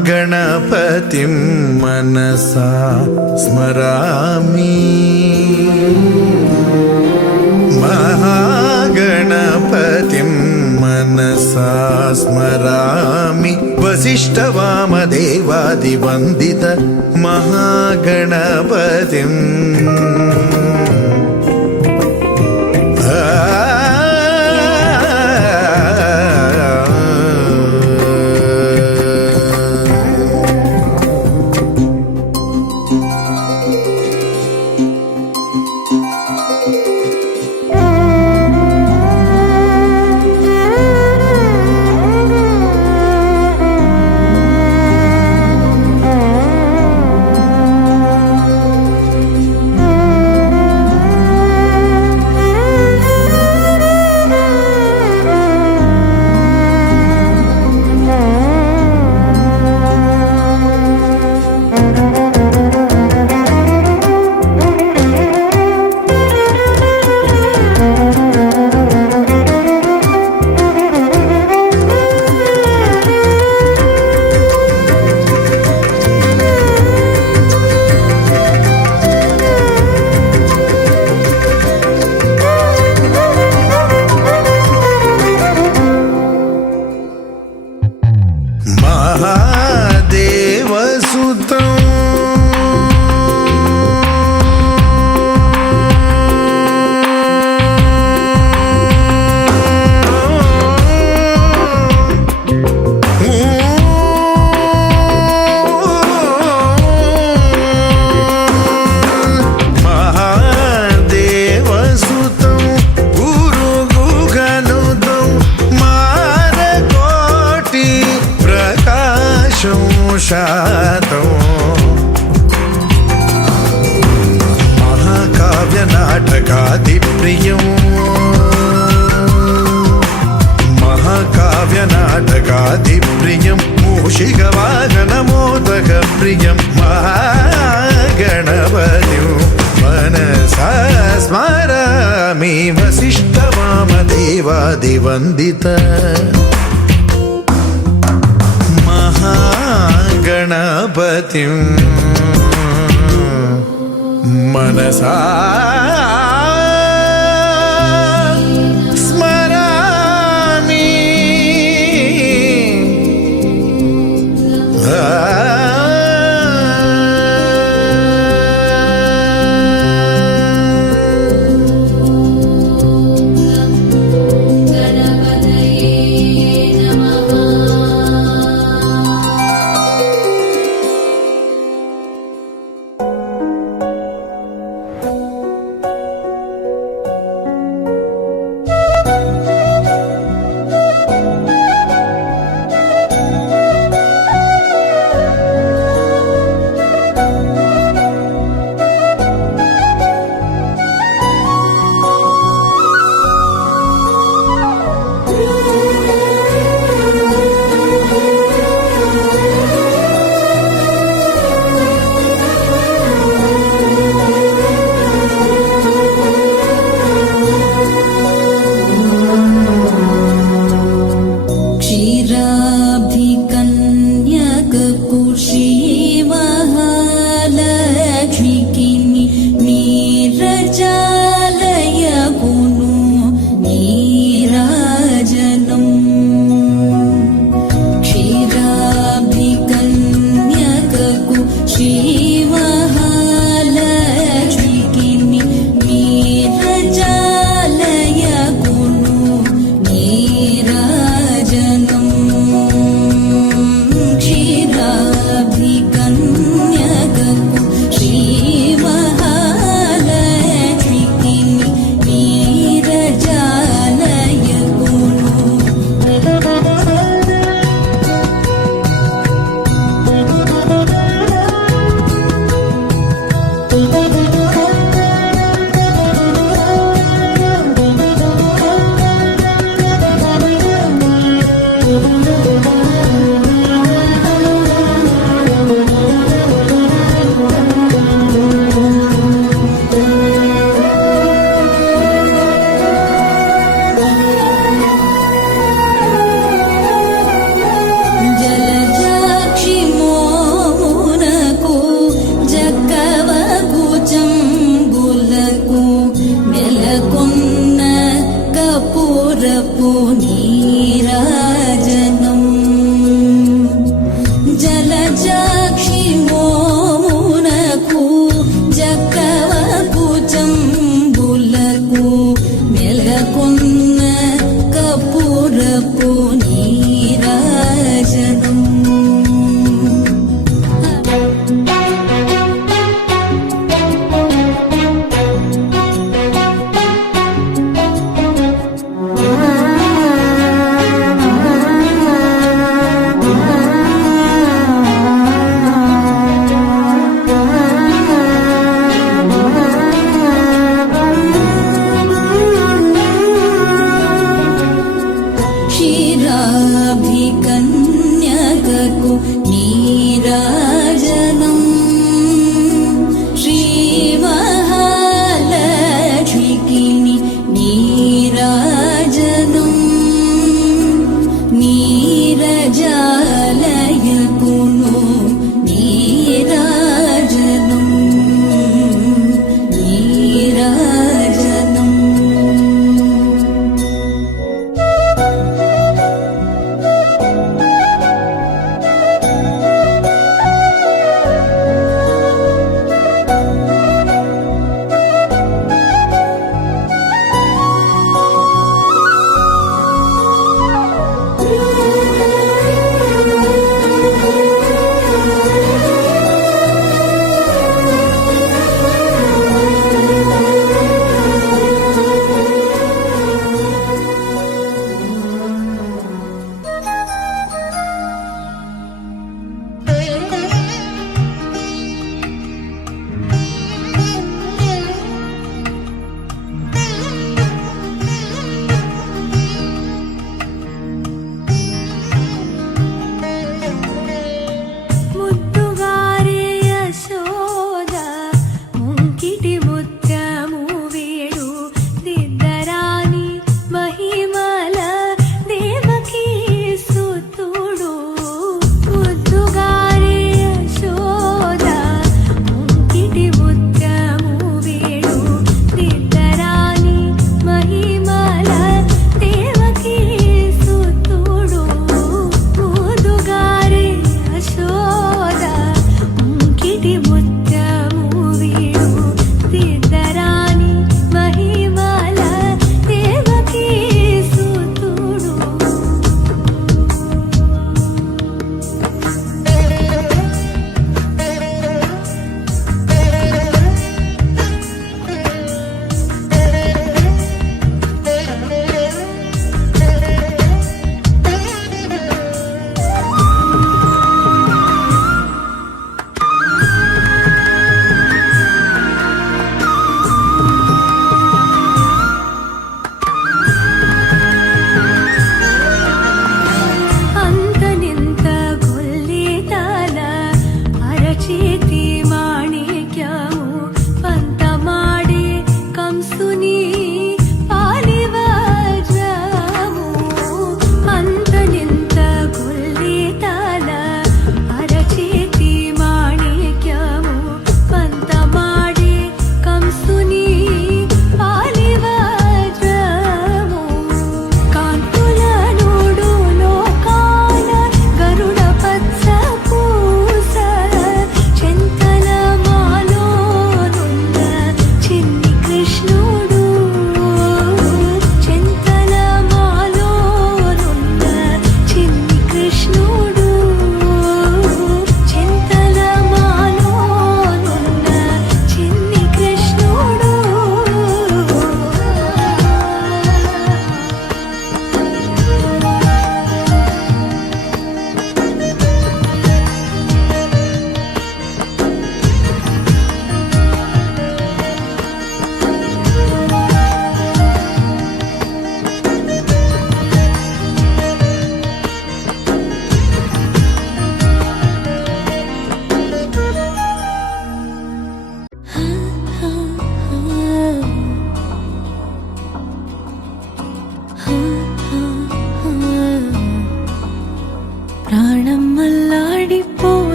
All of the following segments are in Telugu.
महागणपतिं मनसा स्मरामि महागणपतिं मनसा स्मरामि वसिष्ठवामदेवादिवन्दित महागणपतिम् महाकाव्यनाटकादिप्रियं महाकाव्यनाटकादिप्रियं मूषिकवाहनमोदकप्रियं महागणपतिं मनसा स्मरामि वसिष्ठवामदेवादिवन्दित महागणपतिं मनसा स्मरामि కపురపు నీరాజనం జలజాక్షి మోమునకు జక్కవకు చంబులకు మెలకొన్న కపురపు నీరాజనం క్షీరాభికన్యకకు నీరాజనం శ్రీ మహాలక్ష్మికి నీరాజనం నీరజాలయకును నీరాజనం నీరాజనం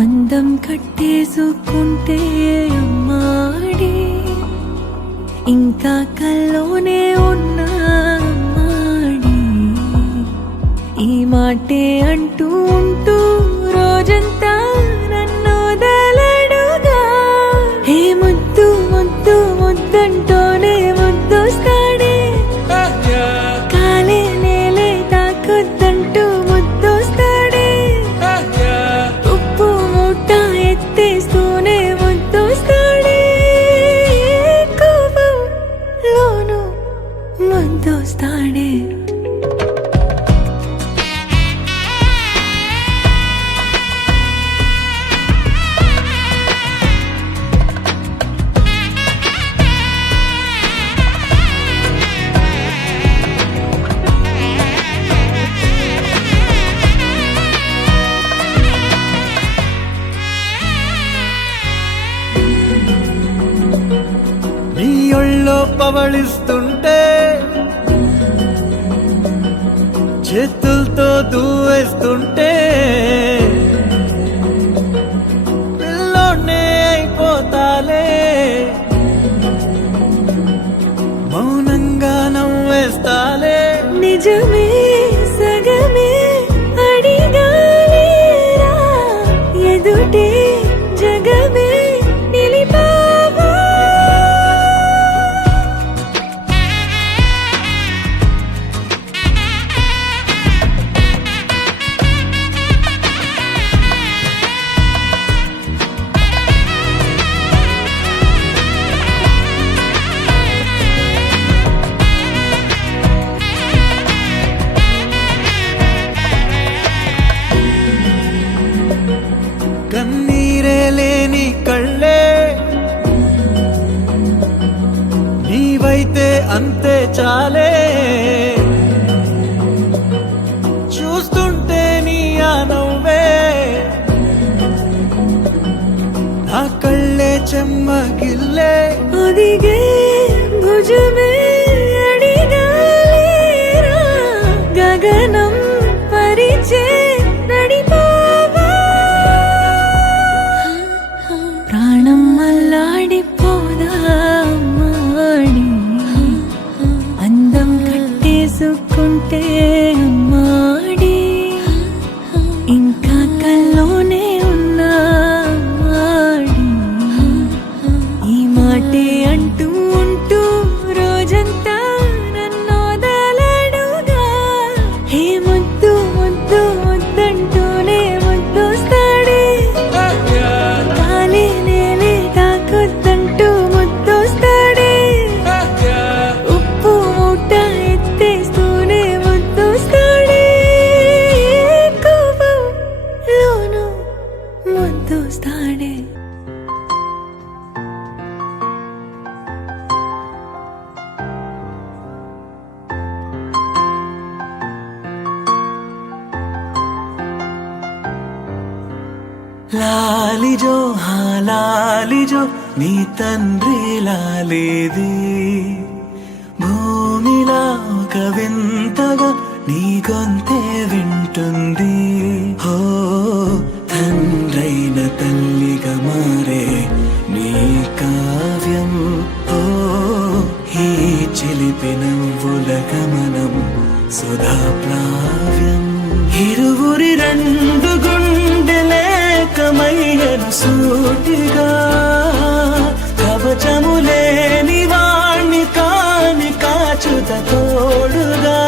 అందం కట్టేసుకుంటే అమ్మాడి ఇంకా కల్లోనే ఉన్నా మాడి ఈ మాటే అంటూ ఉంటూ రోజంతా నన్ను వదలడుగా హే ముద్దు ముద్దు ముద్దంటూనే ముద్దొస్తాడే కాలే నేలే తాకొద్దంటూ ముద్దొస్తాడే ఉప్పు మూట ఎత్తేస్తూనే ముద్దొస్తాడే కోపంలోను ముద్దొస్తాడే నీ ఒళ్ళో పవళిస్తుంటే చేతులతో దూవేస్తుంటే పిల్లోనే అయిపోతాలే మౌనంగా నవ్వేస్తాలే నిజమే సగమే అడిగాలేరా ఎదుటే జగమే నిలిపావా కన్నీరే లేని కళ్ళే నీవైతే అంతే చాలే చూస్తుంటే నీ ఆ నవ్వే నా కళ్ళే చెమ్మగిల్లే ఒదిగే భుజమే అడిగాలేరా గగనం పరిచే నడిపావా ప్రాణం అల్లాడిపోదా అమ్మాడి అందం కట్టేసుకుంటే అమ్మాడి ఇంకా కల్లోనే ఉన్నా అమ్మాడి ఈ మాటే అంటూ ఉంటూ రోజంతా నన్ను వదలడుగా హే ముద్దు ముద్దు ముద్దంటూనే ముద్దొస్తాడే కాలే నేలే తాకొద్దంటూ ముద్దొస్తాడే ఉప్పు మూట ఎత్తేస్తూనే ముద్దొస్తాడే కోపంలోను ముద్దొస్తాడే లాలిజో హా లాలిజో నీ తండ్రి లాలేది భూమిలా ఒక వింతగా నీ గొంతే వింటుంది హో తండ్రైన తల్లిగా మారే నీ కావ్యం హో ఈ చిలిపి నవ్వుల గమనం సుధా ప్లావ్యం ఇరువురి రెండు గుండెలేకమయ్యను సూటిగా కవచములేని వాణ్ణి కాని కాచుత తోడుగా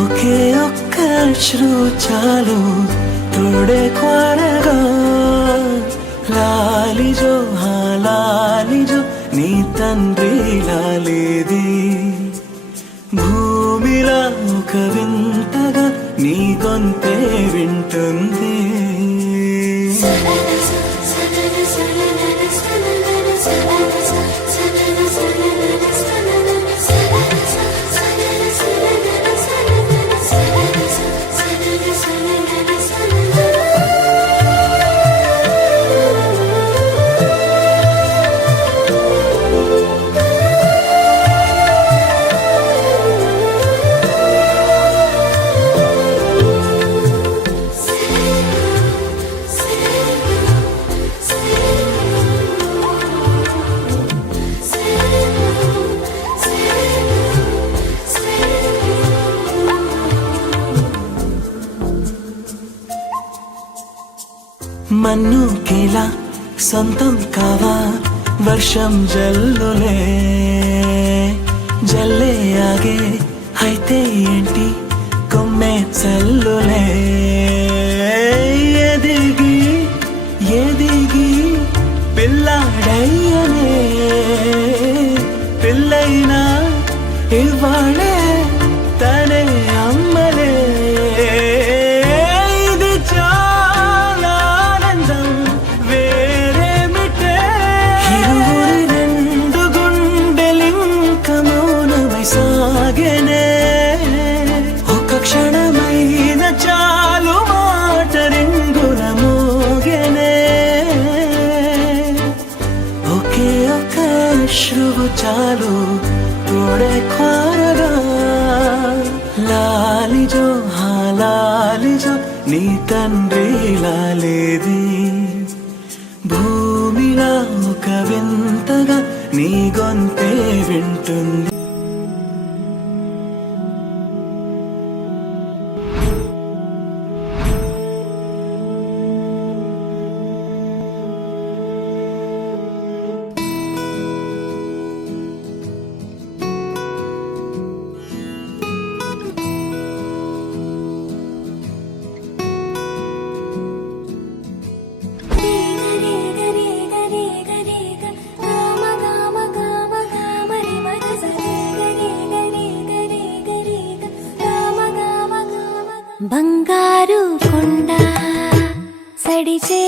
ఒకే ఒక్క అశ్రు చాలు తోడే క్వారగా లాలిజో హా లాలిజో నీ తండ్రి లాలేది భూమిలా ఒక వింతగా నీ గొంతే వింటుంది మన్నుకేలా సొంతం కావా వర్షం జల్లులే జల్లే ఆగే అయితే ఏంటి కొమ్మే చల్లులే ఎదిగి ఎదిగి పిల్లాడయ్యనే పిల్లైనా ఇవ్వాళే తనే అమ్మలే ఇది చాలా ఆనందం వేరేమిటే ఇరువురి రెండు గుండెలింక మౌనమై సాగెనే ఒక క్షణమైన చాలు మాట రింగుల మోగెనే ఒకే ఒక అశ్రువు చాలు తోడే ఖారగా లాలిజో హాలాలిజో నీ తండ్రి లాలేది భూమిలా ఒక వింతగా నీ గొంతే వింటుంది బంగారు కొండ సడి చే